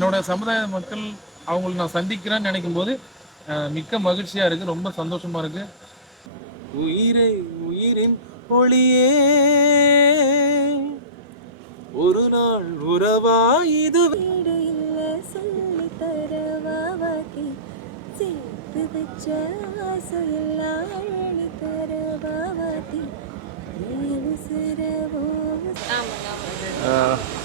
என்னோட சமுதாய மக்கள் அவங்களை நான் சந்திக்கிறேன்னு நினைக்கும் போது மிக்க மகிழ்ச்சியா இருக்கு. ரொம்ப சந்தோஷமா இருக்கு. உயிரை உயிரின் ஒளியே. ஒரு நாள் உறவாய் இது? சேர்த்து வச்ச ஆசையெல்லாம்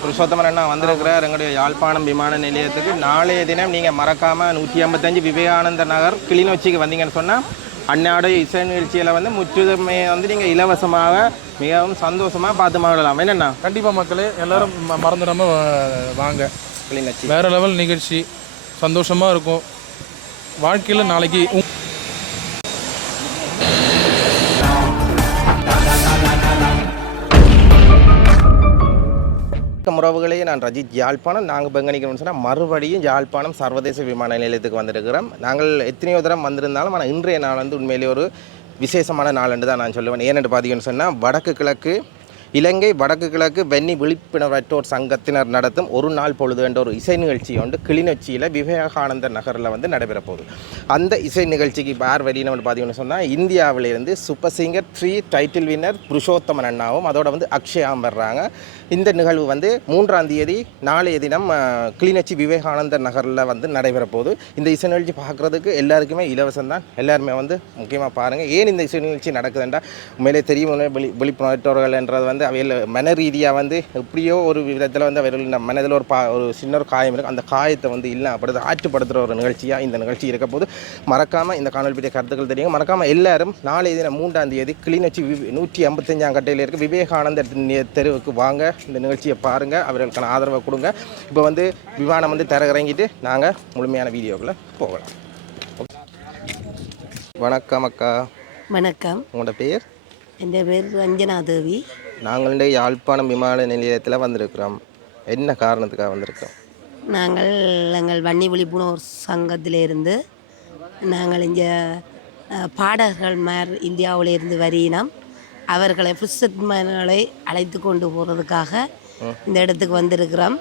புருஷோத்தமன் அண்ணா வந்திருக்கிறார். எங்களுடைய யாழ்ப்பாணம் விமான நிலையத்துக்கு நாளைய தினம் நீங்கள் மறக்காமல் நூற்றி ஐம்பத்தஞ்சு விவேகானந்த நகர் கிளிநொச்சிக்கு வந்தீங்கன்னு சொன்னால் அண்ணாவுடைய இசை நிகழ்ச்சியில் வந்து முற்றுமை வந்து நீங்கள் இலவசமாக மிகவும் சந்தோஷமாக பார்த்து மகிழலாம். என்னண்ணா? கண்டிப்பா மக்களே எல்லாரும் ம- மறந்துடாம வா- வாங்க. கிளிநொச்சி. வேற லெவல் நிகழ்ச்சி. சந்தோஷமா இருக்கும். வாழ்க்கையில நாளைக்கு உறவுகளே நான் ரஜித் யாழ்ப்பாணம் நாங்கள் பெங்கணிக்கணும்னு சொன்னால் மறுபடியும் யாழ்ப்பாணம் சர்வதேச விமான நிலையத்துக்கு வந்திருக்கிறோம். நாங்கள் எத்தனையோ தரம் வந்திருந்தாலும் ஆனால் இன்றைய நாள் வந்து உண்மையிலேயே ஒரு விசேஷமான நாள் என்று தான் நான் சொல்லுவேன். ஏனென்று பார்த்தீங்கன்னு சொன்னால் வடக்கு கிழக்கு இலங்கை வடக்கு கிழக்கு வெண்ணி விழிப்புணர்வற்றோர் சங்கத்தினர் நடத்தும் ஒரு நாள் பொழுது என்ற ஒரு இசை நிகழ்ச்சி ஒன்று கிளிநொச்சியில் விவேகானந்தர் நகரில் வந்து நடைபெற போகுது. அந்த இசை நிகழ்ச்சிக்கு யார் வெளியினவன் பார்த்தீங்கன்னு சொன்னால் இந்தியாவிலிருந்து super singer three title winner Purushothaman அண்ணாவும் அதோட வந்து அக்ஷயாம் வர்றாங்க. இந்த நிகழ்வு வந்து மூன்றாம் தேதி நாளைய தினம் கிளிநொச்சி விவேகானந்தர் நகரில் வந்து நடைபெற போகுது. இந்த இசை நிகழ்ச்சி பார்க்குறதுக்கு எல்லாருக்குமே இலவசம் தான். எல்லாருமே வந்து முக்கியமாக பாருங்கள் ஏன் இந்த இசை நிகழ்ச்சி நடக்குதுன்றா? உண்மையிலே தெரியும் விழி விழிப்புணர்வர்கள் என்றது வந்து அவையில் மன ரீதியாக வந்து எப்படியோ ஒரு விதத்தில் வந்து நம்ம மனதில் ஒரு பா ஒரு சின்ன ஒரு காயம் இருக்குது அந்த காயத்தை வந்து இல்லாமப்படுது ஆற்றுப்படுத்துகிற ஒரு நிகழ்ச்சியாக இந்த நிகழ்ச்சி இருக்க போது மறக்காமல் இந்த காணொலி பற்றிய கருத்துக்கள் தெரியும் மறக்காமல் எல்லாரும் நாளைய தினம் மூன்றாம் தேதி கிளிநொச்சி நூற்றி ஐம்பத்தஞ்சாம் கட்டையில் இருக்க. விவேகானந்தர் தெருவுக்கு வாங்க. இந்த நிகழ்ச்சியை பாருங்கள் அவர்களுக்கான ஆதரவை கொடுங்க. இப்போ வந்து விமானம் வந்து தர இறங்கிட்டு நாங்கள் முழுமையான வீடியோக்குள்ளே போகலாம். வணக்கம் அக்கா. வணக்கம். உங்களோட பேர்? என் பேர் ரஞ்சனா தேவி. நாங்களுடைய யாழ்ப்பாணம் விமான நிலையத்தில் வந்திருக்கிறோம். என்ன காரணத்துக்காக வந்திருக்கோம் நாங்கள் எங்கள் வன்னி விழிப்புணர்வு சங்கத்திலிருந்து நாங்கள் இங்கே பாடகர்கள் மேர் இந்தியாவிலிருந்து வரியினம். அவர்களை புருஷத்மர்களை அழைத்து கொண்டு போகிறதுக்காக இந்த இடத்துக்கு வந்திருக்கிறோம்.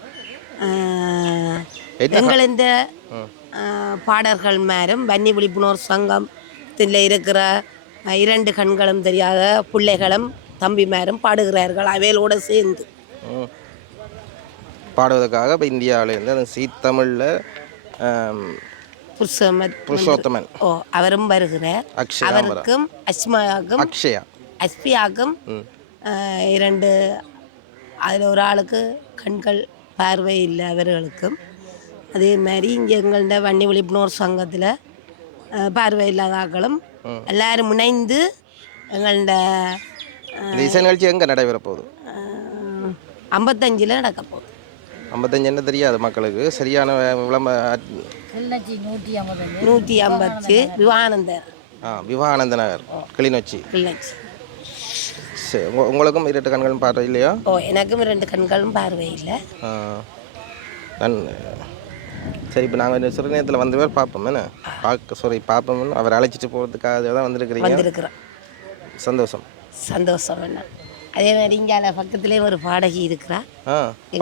எங்கள் இந்த அஹ், பாடகர்கள் மேரும் வன்னி விழிப்புணர்வு சங்கத்தில் இருக்கிற இரண்டு கண்களும் தெரியாத பிள்ளைகளும் தம்பிமாரும் பாடுகிறார்கள் அவைகளோடு சேர்ந்து. பாடுவதற்காக இப்போ இந்தியாவிலேருந்து அந்த சீ தமிழில் புருஷமத் புருஷோத்தமன். ஓ அவரும் வருகிறார். அவருக்கும் அஸ்மாவுக்கும் அக்ஷயா. அஸ்பியாக்கும் இரண்டு அதில் ஒரு ஆளுக்கு கண்கள் பார்வை இல்லை அவர்களுக்கும். அதே மாதிரி இங்கே எங்கள்ட வன்னி விழிப்புணர்வு சங்கத்தில் பார்வை இல்லாத ஆக்களும் எல்லாரும் இணைந்து எங்கள்ட இந்த இசை நிகழ்ச்சி எங்கே நடைபெற போகுது ஐம்பத்தஞ்சில் நடக்க போகுது ஐம்பத்தஞ்சு என்ன தெரியாது மக்களுக்கு. சரியான விளம்ப நூற்றி ஐம்பத்து விவானந்தர் ஆ விவானந்த நகர் கிளிநொச்சி. கிளிநொச்சி. சரி உங்க- உங்களுக்கும் இரட்டு கண்களும் பார்வை இல்லையா? ஓ எனக்கும் ரெண்டு கண்களும் பார்வை இல்லை. நன் சரி இப்போ நாங்கள் சிறு நேரத்தில் வந்து பேர் பார்ப்போம் என்ன? பார்க்க சாரி பார்ப்போம்னு அவர் அழைச்சிட்டு போகிறதுக்காக தான் வந்திருக்கிறீங்க. சந்தோஷம். சந்தோஷம் என்ன? அதே மாதிரி இங்கே பக்கத்துலேயே ஒரு பாடகி இருக்கிறா.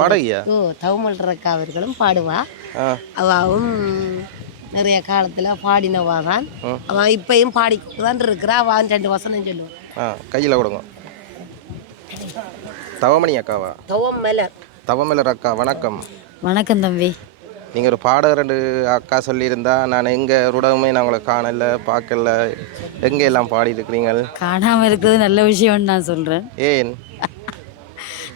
பாடகியா? ஓ தவுமல் ரக்கா அவர்களும் பாடுவா. அவாவும் நிறைய காலத்தில் பாடினவா தான். அவன் இப்பயும் பாடிக்கிட்டு தான் இருக்கிறா அவன் ரெண்டு வசனம் சொல்லுவான் ஆ கையில் கொடுங்க. தவமணி அக்காவா? தவம் மலர் தவமலர் அக்கா வணக்கம். வணக்கம் தம்பி. நீங்கள் ஒரு பாடகர் அக்கா சொல்லியிருந்தா நான் எங்கே ருடவுமே நான் உங்களை காணல பார்க்கல. எங்கே எல்லாம் பாடி இருக்கிறீங்க காணாமல் இருக்கிறது நல்ல விஷயம்னு நான் சொல்கிறேன் ஏன்?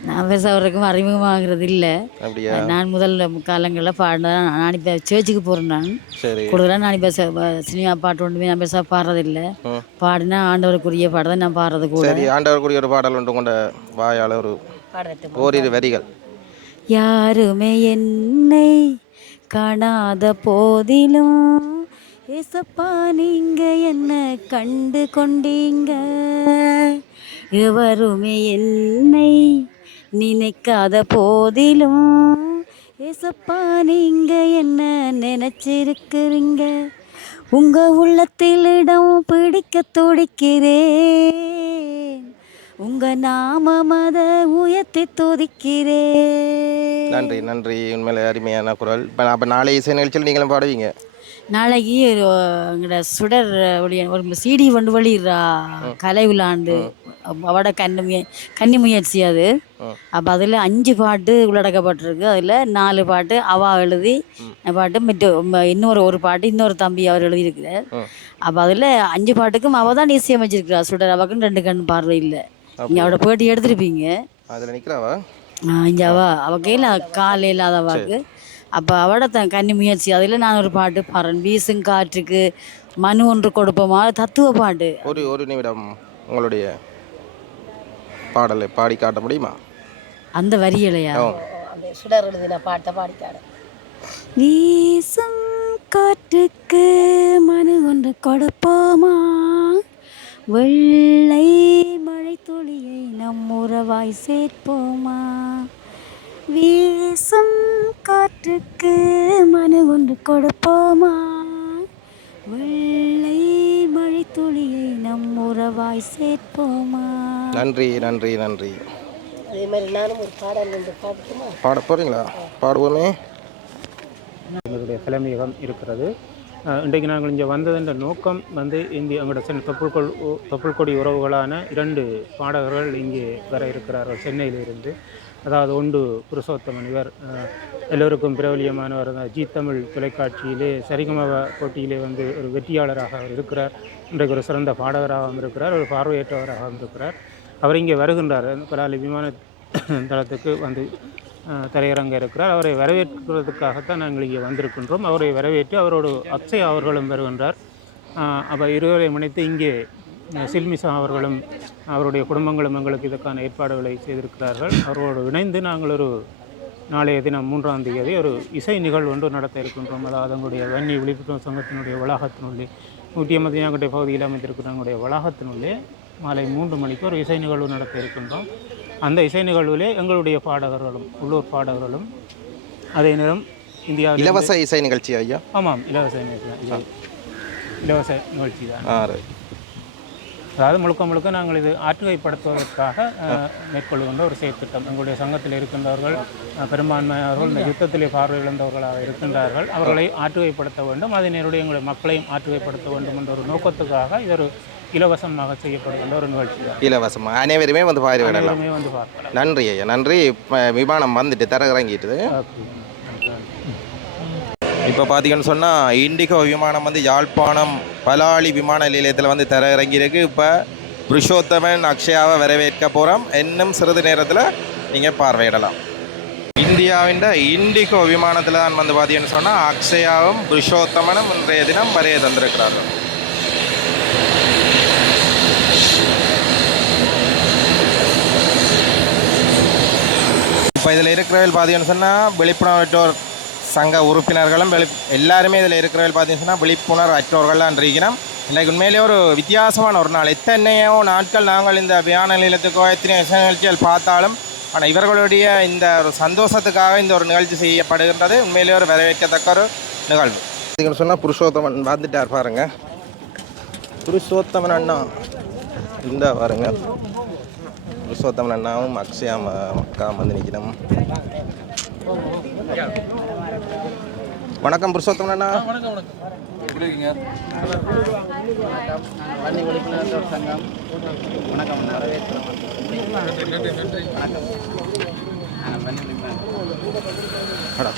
நான் பெருசாக அவருக்கும் அறிமுகமாகிறது இல்லை அப்படியா? நான் முதல் காலங்களில் பாடினேன் நான் இப்போ சேர்ச்சுக்கு போகிறேன் நான். சரி. கூடுதலாக நான் இப்போ சினிமா பாட்டு ஒன்றுமே நான் பெருசாக பாடுறதில்லை. பாடினா ஆண்டவருக்குரிய பாடத்தை நான் பாடுறது கூட. சரி ஆண்டவர் கூடிய ஒரு பாடல் ஒன்று கொண்ட வாயால் ஒரு ஓரிரு வரிகள். யாருமே என்னை காணாத போதிலும் ஏசப்பா நீங்க என்ன கண்டு கொண்டீங்க? எவருமே என்னை நினைக்காத போதிலும் ஏசப்பா நீங்க என்ன நினைச்சிருக்கிறீங்க? உங்க உள்ளத்தில் இடம் பிடிக்க துடிக்கிறேன் உங்க நாம மத உயர்த்தி துதிக்கிறேன். நன்றி நன்றி. உண்மையிலே அருமையான குரல். இப்போ அப்போ நாளை இசை நிகழ்ச்சியில் நீங்களும் பாடுவீங்க? நாளைக்கு எங்களோட சுடர் ஒளி ஒரு சிடி கொண்டு வெளியிடுறா கலை விழாண்டு. அவட கன்னி கன்னி முயற்சி அது. அப்போ அதில் அஞ்சு பாட்டு உள்ளடக்கப்பட்டிருக்கு. அதில் நாலு பாட்டு அவா எழுதி பாட்டு மற்ற இன்னொரு ஒரு பாட்டு இன்னொரு தம்பி அவர் எழுதியிருக்கிறார். அப்போ அதில் அஞ்சு பாட்டுக்கும் அவள் தான் இசையமைச்சிருக்கிறா. சுடர் அவாக்குன்னு ரெண்டு கண் பார்வை இல்லை. நீங்கள் அவட பேட்டி எடுத்திருப்பீங்க. அதில் நிற்கிறாவா இங்கே அவ அவ கையில் கால் இல்லாதவாக்கு அப்போ அவட த கன்னி முயற்சி. அதில் நான் ஒரு பாட்டு பாடுறேன். வீசும் காற்றுக்கு மனு ஒன்று கொடுப்போமா? தத்துவ பாட்டு. ஒரு ஒரு நிமிடம் உங்களுடைய பாடலை பாடி காட்ட முடியுமா? அந்த அந்த சுடர் எழுதின பாட்டை பாடிக்காடு வீசும் காற்றுக்கு மனு ஒன்று கொடுப்போமா? வெள்ளை மழை துளியை நம் உறவாய் சேர்ப்போமா? வீசும் காற்றுக்கு மனு ஒன்று கொடுப்போமா? வெள்ளை மழை துளியை நம் உறவாய் சேர்ப்போமா? நன்றி நன்றி நன்றி. அதே மாதிரி நானும் ஒரு பாடல் ரெண்டு பாடட்டுமா? பாட போகிறீங்களா பாடுவோமே. எங்களுடைய தலைமையகம் இருக்கிறது. இன்றைக்கு நாங்கள் இங்கே வந்ததென்ற நோக்கம் வந்து இந்திய எங்களோட சென் தொப்புள்கொள் உ- தொப்புள்கொடி உறவுகளான இரண்டு பாடகர்கள் இங்கே வர இருக்கிறார்கள் சென்னையிலிருந்து. அதாவது ஒன்று புருஷோத்தமன் இவர் எல்லோருக்கும் பிரபலியமானவர் தான். ஜி தமிழ் தொலைக்காட்சியிலே சரிகமவ போட்டியிலே வந்து ஒரு வெற்றியாளராக அவர் இருக்கிறார். இன்றைக்கு ஒரு சிறந்த பாடகராகவும் இருக்கிறார் ஒரு பார்வையற்றவராகவும் இருக்கிறார். அவர் இங்கே வருகின்றார். பலாலி விமான தளத்துக்கு வந்து திரையரங்க இருக்கிறார். அவரை வரவேற்கிறதுக்காகத்தான் நாங்கள் இங்கே வந்திருக்கின்றோம். அவரை வரவேற்று அவரோடு அக்ஷய் அவர்களும் வருகின்றார். அப்போ இருவரை முனைத்து இங்கே சில்மிசா அவர்களும் அவருடைய குடும்பங்களும் எங்களுக்கு இதற்கான ஏற்பாடுகளை செய்திருக்கிறார்கள். அவரோடு இணைந்து நாங்கள் ஒரு நாளைய தினம் மூன்றாம் தேதி ஒரு இசை நிகழ்வு ஒன்று நடத்த இருக்கின்றோம். அதாவது எங்களுடைய வன்னி விழிப்புணர்வு சங்கத்தினுடைய வளாகத்தினுள்ளே நூற்றி ஐம்பத்தி நான்கு பகுதியில் அமைந்திருக்கிற எங்களுடைய வளாகத்தினுள்ளே மாலை மூன்று மணிக்கு ஒரு இசை நிகழ்வு நடத்த இருக்கின்றோம். அந்த இசை நிகழ்விலே எங்களுடைய பாடகர்களும் உள்ளூர் பாடகர்களும் அதே நேரம் இந்தியாவில் இலவச இசை நிகழ்ச்சி ஐயா? ஆமாம் இலவச நிகழ்ச்சி இலவச நிகழ்ச்சி தான். அதாவது முழுக்க முழுக்க நாங்கள் இது ஆற்றுகைப்படுத்துவதற்காக மேற்கொள்கின்ற ஒரு செயற்திட்டம் எங்களுடைய சங்கத்தில் இருக்கின்றவர்கள் பெரும்பான்மையானவர்கள் இந்த யுத்தத்திலே பார்வை இழந்தவர்களாக இருக்கின்றார்கள். அவர்களை ஆற்றுகைப்படுத்த வேண்டும். அதே நேரடியாக எங்களுடைய மக்களையும் ஆற்றுகைப்படுத்த வேண்டும் என்ற ஒரு நோக்கத்துக்காக இது ஒரு இலவசமாக செய்யப்படுகின்ற ஒரு நிகழ்ச்சி இலவசமாக அனைவருமே வந்து பார்வையிடலாம் வந்து பார்க்கலாம் நன்றி ஐயா நன்றி. இப்போ விமானம் வந்துட்டு தர இறங்கிட்டுது இப்போ பார்த்தீங்கன்னு சொன்னால் இண்டிகோ விமானம் வந்து யாழ்ப்பாணம் பலாலி விமான நிலையத்தில் வந்து தர இறங்கியிருக்கு இப்போ புருஷோத்தமன் அக்ஷயாவை வரவேற்க போகிறோம் இன்னும் சிறிது நேரத்தில் நீங்கள் பார்வையிடலாம். இந்தியாவின் இண்டிகோ விமானத்தில் தான் வந்து பார்த்தீங்கன்னு சொன்னால் அக்ஷயாவும் புருஷோத்தமனும் இன்றைய தினம் வரைய தந்திருக்கிறார்கள். இப்போ இதில் இருக்கிறவர்கள் பார்த்தீங்கன்னு சொன்னால் விழிப்புணர்வற்றோர் சங்க உறுப்பினர்களும் வெளி எல்லாருமே இதில் இருக்கிறவர்கள் பார்த்தீங்கன்னு சொன்னால் விழிப்புணர்வு அற்றோர்கள்லாம் இருக்கிறோம் இன்றைக்கு உண்மையிலேயே ஒரு வித்தியாசமான ஒரு நாள். எத்தனையோ நாட்கள் நாங்கள் இந்த வியான நிலையத்துக்கோ எத்தனை நிகழ்ச்சிகள் பார்த்தாலும் ஆனால் இவர்களுடைய இந்த ஒரு சந்தோஷத்துக்காக இந்த ஒரு நிகழ்ச்சி செய்யப்படுகின்றது. உண்மையிலேயே ஒரு வரவேற்கத்தக்க ஒரு நிகழ்வு. பார்த்தீங்கன்னு சொன்னால் புருஷோத்தமன் வந்துட்டார் பாருங்கள் புருஷோத்தமன் அண்ணா இந்த பாருங்க. புருஷோத்தமன் அண்ணாவும் அக்ஷயா ம- அக்கா வந்து நிற்கணும் வணக்கம் புருஷோத்தமன் அண்ணா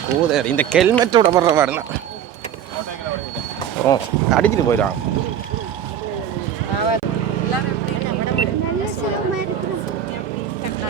கூதர் இந்த ஹெல்மெட்டோட வர்ற பாருண்ணா ஓ அடிச்சுட்டு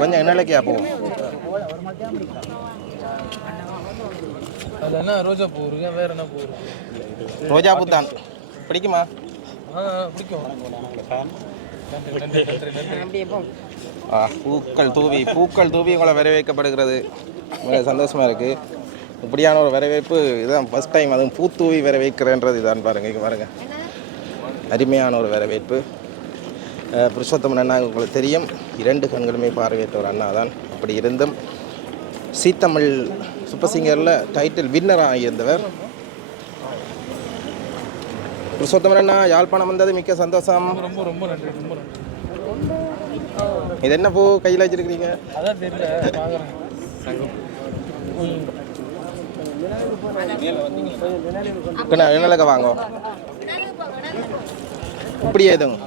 கொஞ்சம் என்னலைக்கா அது என்ன ரோஜா பூ இருக்கு? வேற என்ன பூ இருக்கு? ரோஜா பிடிக்குமா? ஆ பிடிக்கும். பூக்கள் தூவி பூக்கள் தூவி உங்களை வரவேற்கப்படுகிறது. மிக சந்தோஷமாக இருக்குது இப்படியான ஒரு வரவேற்பு இதுதான் ஃபஸ்ட் டைம் அதுவும் பூத்தூவி வரவேற்கிறேன்றது இதான். பாருங்கள் இங்கே பாருங்கள் அருமையான ஒரு வரவேற்பு. புருஷோத்தமன் அண்ணா உங்களுக்கு தெரியும். இரண்டு கண்களுமே பார்வையற்ற ஒரு அண்ணா தான் அப்படி இருந்தும் சீத்தமிழ் சூப்பர் சிங்கரில் டைட்டில் வின்னராக ஆகியிருந்தவர். புருஷோத்தமன் அண்ணா யாழ்ப்பாணம் வந்தது மிக்க சந்தோஷம். ரொம்ப ரொம்ப நன்றி ரொம்ப நன்றி. இது என்ன பூ கையில் வச்சிருக்கிறீங்க? அதான் தெரியல பார்க்குறேன் கண்ணா என்னலக்க வாங்க. இப்படியே எதுவும்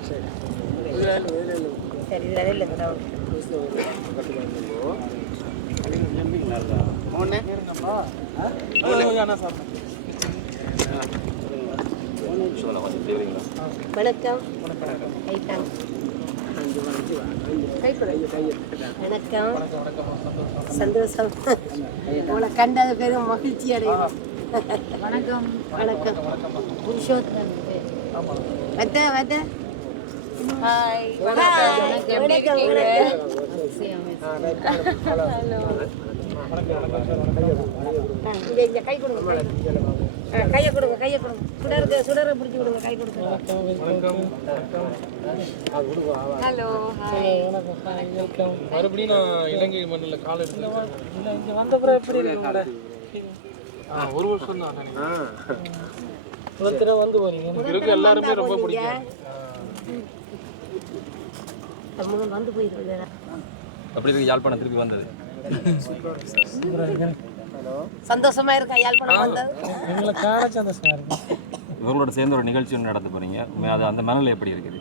சரி. இதில் இல்லை வணக்கம். வணக்கம். சந்தோஷம். உங்களை கண்டது பெரும் மகிழ்ச்சி அடையும் வணக்கம். வணக்கம். புருஷோத்தம் வத்த வத்த. ஹாய் வணக்கம். வணக்கம். இங்க இங்க கை கொடுங்க. கையை கொடுங்க கையை கொடுங்க. சுடருக்கு சுடரை பிடிச்சி கொடுங்க கை கொடுங்க. ஹலோ மறுபடியும் நான் இலங்கை மண்ணில் கால் எடுத்து இங்கே வந்தப்புறம் எப்படி இருக்கு? ஒரு வருஷம் தான் நினைக்கிறேன் வந்து போறீங்க. இருக்கு எல்லாருமே ரொம்ப பிடிக்கும். தமிழ் வந்து போயிருக்குது அப்படி இருக்கு யாழ்ப்பாணம் திருப்பி வந்தது சந்தோஷமா இருக்கா யாழ்ப்பாணம் வந்தது. எங்களை காண சந்தோஷமா இருக்கு இவங்களோட சேர்ந்து ஒரு நிகழ்ச்சி ஒன்று நடத்த போறீங்க. அது அந்த மனநிலை எப்படி இருக்குது?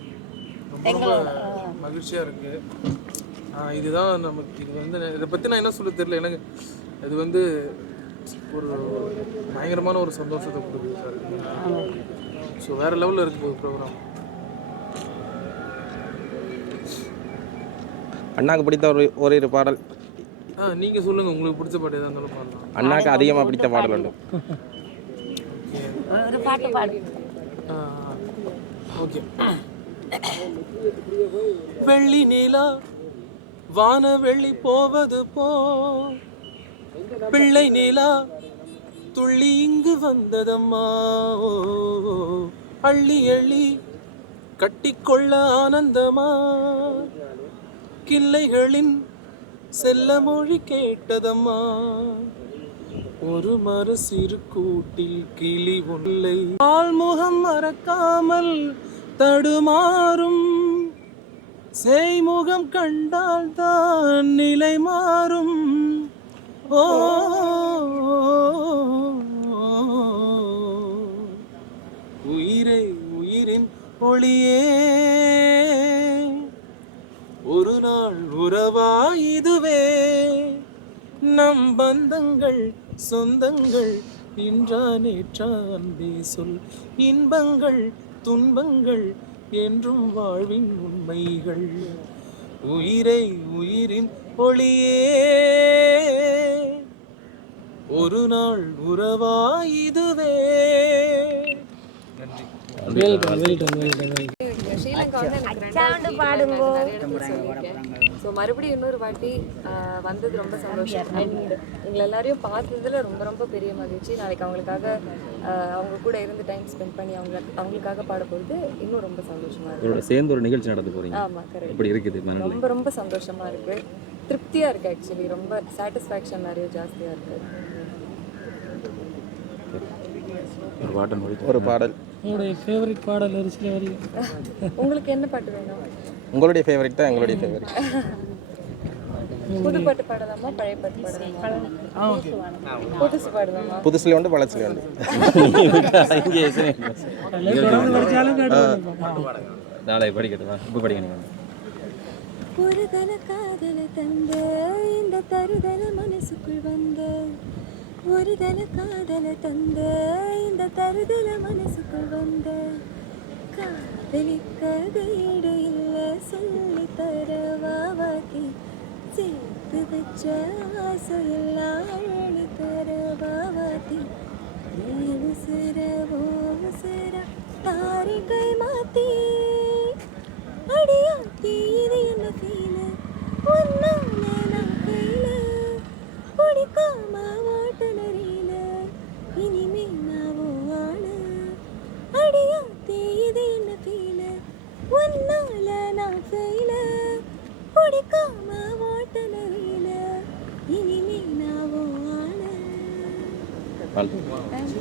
எங்களோட மகிழ்ச்சியாக இருக்குது இதுதான் நமக்கு இது வந்து இதை பற்றி நான் என்ன சொல்ல தெரியல. எனக்கு இது வந்து ஒரு பயங்கரமான ஒரு சந்தோஷத்தை கொடுக்குது சார். ஸோ வேறு லெவலில் இருக்குது ப்ரோக்ராம் அண்ணாக்கு பிடித்த ஒரு ஓரிரு பாடல். நீங்கள் சொல்லுங்கள் உங்களுக்கு பிடிச்ச பாட்டு எதாக இருந்தாலும் பாடலாம். அண்ணாக்கு அதிகமாக பிடித்த பாடல் உண்டு. ஒரு பாட்டு பாடு. ஓகே. வெள்ளி நிலா வான வெள்ளி போவது போ. பிள்ளை நிலா துள்ளி இங்கு வந்ததம்மா. ஓ, அள்ளி அள்ளி கட்டிக்கொள்ள ஆனந்தமா. கிள்ளைகளின் செல்ல மொழி கேட்டதம்மா. ஒரு மறு சிறு கூட்டில் கிளி உள்ளை ஆள்முகம் மறக்காமல் தடுமாறும். செய்முகம் கண்டால் தான் நிலை மாறும். ஓ உயிரே உயிரின் ஒளியே. உறவா இதுவே நம் பந்தங்கள் சொந்தங்கள் இன்றா நேற்றா அன்பே சொல். இன்பங்கள் துன்பங்கள் என்றும் வாழ்வின் உண்மைகள். உயிரை உயிரின் ஒளியே. ஒரு நாள் உறவா இதுவே வெல்கம் வெல்கம் வெல்கம் ஸ்ரீலங்கா வந்து எனக்கு அச்சாண்டு பாடுங்கோ. ஸோ மறுபடியும் இன்னொரு வாட்டி வந்தது ரொம்ப சந்தோஷம். அண்ட் எங்களை எல்லாரையும் பார்த்ததுல ரொம்ப ரொம்ப பெரிய மகிழ்ச்சி. நாளைக்கு அவங்களுக்காக அவங்க கூட இருந்து டைம் ஸ்பெண்ட் பண்ணி அவங்க அவங்களுக்காக பாட போகிறது இன்னும் ரொம்ப சந்தோஷமா இருக்கு. சேர்ந்து ஒரு நிகழ்ச்சி நடத்த போறீங்க. ஆமாம் கரெக்ட் இருக்குது மனநிலை? ரொம்ப ரொம்ப சந்தோஷமா இருக்கு. திருப்தியா இருக்கு ஆக்சுவலி ரொம்ப சாட்டிஸ்ஃபேக்ஷன் நிறைய ஜாஸ்தியா இருக்கு. ஒரு பாட்டன் முடிச்சு ஒரு பாடல். உங்களுடைய ஃபேவரட் பாடல் ஒரு சில வரி. உங்களுக்கு என்ன பாட்டு வேணும்? உங்களுடைய ஃபேவரட் தான் எங்களுடைய ஃபேவரட் புது பாட்டு பாடலாமா பழைய பாட்டு பாடலாமா? புதுசு பாடலாமா? புதுசுல உண்டு பழசுல உண்டு இங்கே நாளை படிக்கட்டுமா? இப்போ படிக்கணும் ஒரு தல காதல தந்த இந்த தருதல மனசுக்குள் வந்த ஒரு தல காதல தந்த இந்த தருதல மனசுக்குள் வந்த காதலிக்க வீடு இல்ல சொல்லி தரவாவாக்கி சேர்த்து வச்ச ஆசையெல்லாம் அள்ளி தரவாவாக்கி ஏழு சிற ஓ சிற தாரிகை மாத்தி. அடியாத்தி இது என்ன ஃபீலு ஒன்னால நான் கையில பிடிக்காம நான் கையில பிடிக்காம ஓட்டுநரில இனிமே நான் ஆளு.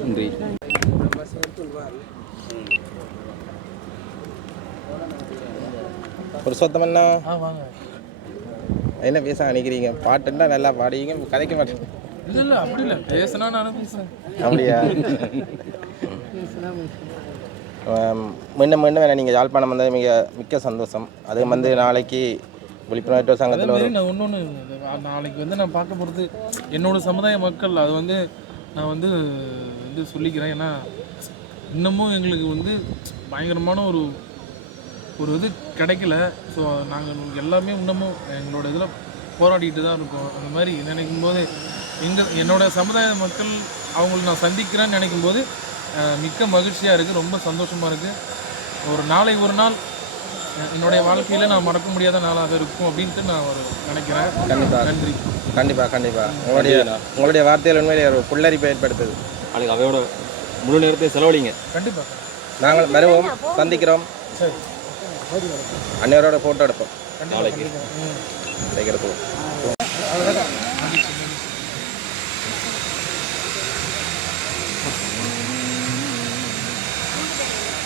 நன்றி. ஒரு சொத்தமண்ணா என்ன பேச நினைக்கிறீங்க? பாட்டுன்னா நல்லா பாடுவீங்க கதைக்க மாட்டேங்க இல்லை இல்லை அப்படி இல்லை. பேசுனா நானும் பேசுகிறேன் அப்படியா? ஆம், மீண்டும் மீண்டும் வேணா நீங்கள் யாழ்ப்பாணம் வந்தது மிக மிக்க சந்தோஷம். அது வந்து நாளைக்கு விழிப்புணர்வு சங்கத்தில் நான் இன்னொன்று நாளைக்கு வந்து நான் பார்க்க போகிறது என்னோட சமுதாய மக்கள். அது வந்து நான் வந்து வந்து சொல்லிக்கிறேன். ஏன்னா இன்னமும் எங்களுக்கு வந்து பயங்கரமான ஒரு ஒரு இது கிடைக்கல. ஸோ நாங்கள் எல்லாமே இன்னமும் எங்களோட இதில் போராடிட்டு தான் இருக்கோம். அந்த மாதிரி நினைக்கும் போது எங்கள் என்னோட சமுதாய மக்கள் அவங்கள நான் சந்திக்கிறேன்னு நினைக்கும் போது மிக்க மகிழ்ச்சியாக இருக்குது ரொம்ப சந்தோஷமாக இருக்குது ஒரு நாளை ஒரு நாள் என்னுடைய வாழ்க்கையில் நான் மறக்க முடியாத நாளாக இருக்கும் அப்படின்ட்டு நான் ஒரு நினைக்கிறேன். கண்டிப்பாக நன்றி. கண்டிப்பாக கண்டிப்பாக உங்களுடைய உங்களுடைய வார்த்தைகள் உண்மையிலே ஒரு புல்லரிப்பை ஏற்படுத்துது. நாளைக்கு அவையோட முழு நேரத்தை செலவழிங்க. கண்டிப்பாக நாங்கள் வருவோம் சந்திக்கிறோம். சரி. அன்னையரோட ஃபோட்டோ எடுப்போம். நாளைக்கு.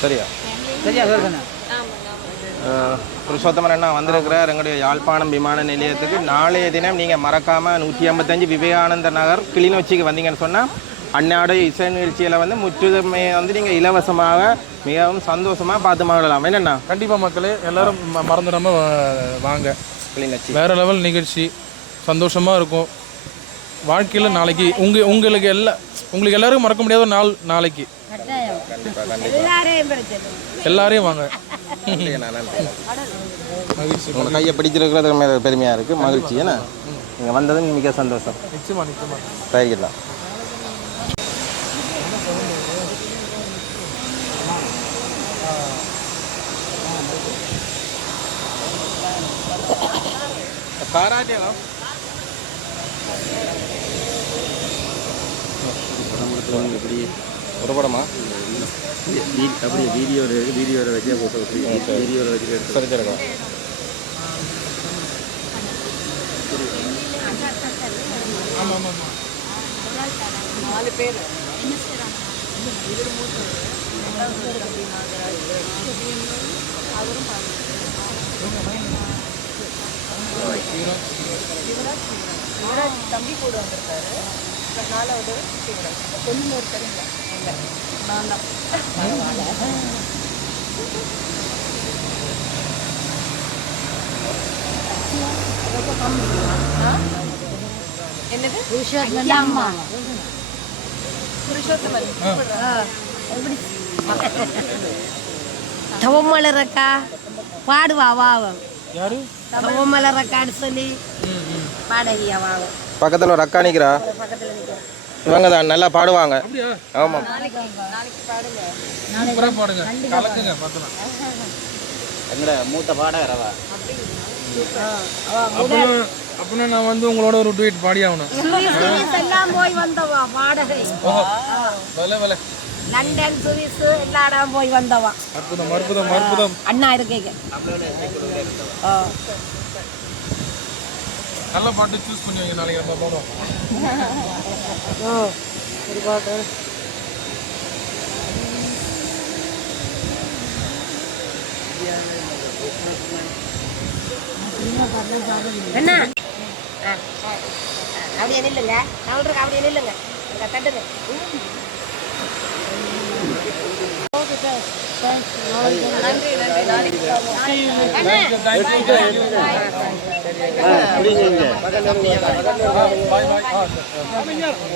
சரியா? அஹ், புருஷோத்தமன் அண்ணா வந்திருக்கிறார். எங்களுடைய யாழ்ப்பாணம் விமான நிலையத்துக்கு. நாளைய தினம் நீங்கள் மறக்காமல் நூற்றி ஐம்பத்தஞ்சு விவேகானந்த நகர் கிளிநொச்சிக்கு வந்தீங்கன்னு சொன்னால் அன்னாடைய இசை நிகழ்ச்சியில் வந்து முற்றுமை வந்து நீங்கள் இலவசமாக மிகவும் சந்தோஷமாக பார்த்து மகிழலாம். என்னண்ணா? கண்டிப்பாக மக்களே எல்லாரும் மறந்துடாம வா- வாங்க. கிளிநொச்சி. வேற லெவல் நிகழ்ச்சி. சந்தோஷமாக இருக்கும். வாழ்க்கையில் நாளைக்கு உங்க உங்களுக்கு எல்லா உங்களுக்கு எல்லாரும் மறக்க முடியாத ஒரு நாள் நாளைக்கு. எல்லாரையும் வாங்க. உங்களை கையை பிடிச்சிருக்கிறது பெருமையாக இருக்குது மகிழ்ச்சி ஏன்னா நீங்கள் வந்தது மிக சந்தோஷம். நிச்சயமா நிச்சயமா. சரிங்களா பாராட்டியலாம் ஒரு படமா? அப்படியே வீடியோ வீடியோ வச்சு போட்டோ வீடியோ வச்சு சரி நாலு பேர். சிவராஜ் தம்பி கூட வந்திருக்காரு நாலாவது சிவராஜ் பொண்ணு ஒருத்தர் இல்லை இல்லை நான் தான் என்னது புருஷோத்தமன் பாடுவா வா. யாரு? தவமலரக்கான்னு சொல்லி பாடகியா வாவ பக்கத்தில் ஒரு அக்கா நிற்கிறா இவங்க தான் நல்லா பாடுவாங்க. அப்படியா? ஆமாம் நாளைக்கு நாளைக்கு பாடுங்க. சூப்பராக பாடுங்க. கலக்குங்க பார்த்தலாம் எங்கட மூத்த பாடகரவா அப்படின்னா நான் வந்து உங்களோட ஒரு டுவெட் பாடி ஆகணும் போய் வந்தவா பாடகை. லண்டன் சுவிஸ் எல்லா இடம் போய் வந்தவா. அற்புதம் அற்புதம் அற்புதம். அண்ணா இருக்கேங்க. நல்ல பாட்டு சூஸ் பண்ணி வைங்க நாளைக்கு நம்ம போனோம் ஒரு பாட்டு. என்ன அப்படியே நில்லுங்க. கவுண்டருக்கு அப்படியே நில்லுங்க. தட்டுங்க.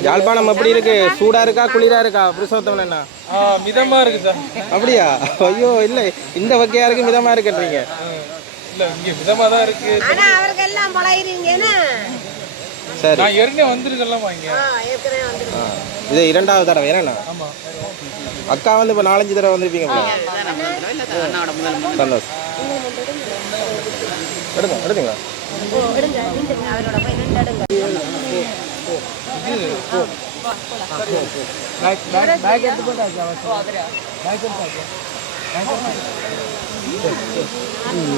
யாழ்ப்பாணம் எப்படி இருக்கு? சூடா இருக்கா குளிரா இருக்கா? என்ன? ஆ மிதமா இருக்கு சார். அப்படியா? ஐயோ இல்லை இந்த வகையா இருக்கு மிதமா இருக்குன்றீங்க. இல்ல இங்க மிதமா தான் இருக்கு. ஆனா அவருக்கு எல்லாம் பழகிறீங்கன்னா சரி. நான் ஏற்கனவே இது இரண்டாவது தடவை ஆமா. அக்கா வந்து இப்போ நாலஞ்சு தடவை வந்திருப்பீங்க. சந்தோஷம் எடுங்க எடுங்க எடுங்க நின்றுங்க அவரோட போய் நின்று எடுங்க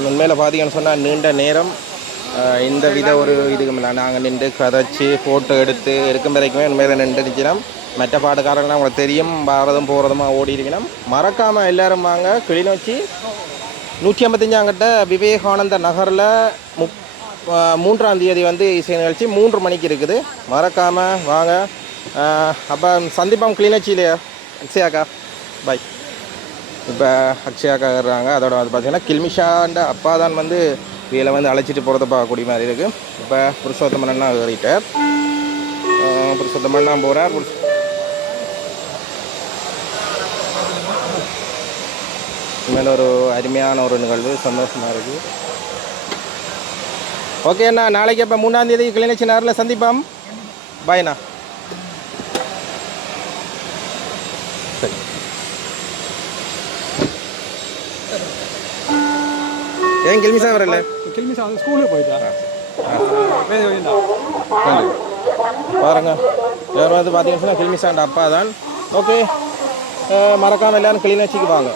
உண்மையில் பார்த்தீங்கன்னு சொன்னால் நீண்ட நேரம் இந்த வித ஒரு இதுக்கும் இல்லை. நாங்கள் நின்று கதைச்சி ஃபோட்டோ எடுத்து இருக்கும் வரைக்குமே உண்மையில் நின்று நிற்கிறோம். மற்ற பாட்டுக்காரங்களாம் உங்களுக்கு தெரியும் பாரதம் போகிறதுமா ஓடி இருக்கணும் மறக்காமல் எல்லோரும் வாங்க கிளிநொச்சி. நூற்றி ஐம்பத்தஞ்சாங்கிட்ட விவேகானந்த நகரில் முப் மூன்றாம் தேதி வந்து இசை நிகழ்ச்சி மூன்று மணிக்கு இருக்குது. மறக்காமல் வாங்க. அப்போ சந்திப்போம் கிளிநொச்சியிலையா அக்ஷயாக்கா. பாய் இப்போ அக்ஷயாக்கா இருக்கிறாங்க அதோட வந்து பார்த்தீங்கன்னா கில்மிஷாண்ட அப்பா தான் வந்து இதில் வந்து அழைச்சிட்டு போகிறத பார்க்கக்கூடிய மாதிரி இருக்குது இப்போ புருஷோத்தமன் அண்ணா ஏறிட்டார். புருஷோத்தமன் அண்ணா போகிறார் புருஷ உண்மையில் ஒரு அருமையான ஒரு நிகழ்வு. சந்தோஷமாக இருக்குது ஓகே அண்ணா நாளைக்கு அப்போ மூணாம் தேதி கிளிநொச்சி நேரில் சந்திப்போம். பாய்ண்ணா சரி. ஏன் கில்மிஷா வரல? கிளம்பி ஸ்கூலுக்கு போயிட்டா. நன்றி. பாருங்க. இவர் வந்து பார்த்தீங்கன்னா கில்மிசாண்ட அப்பா தான். ஓகே மறக்காமல் எல்லாரும் கிளிநொச்சிக்கு வாங்க.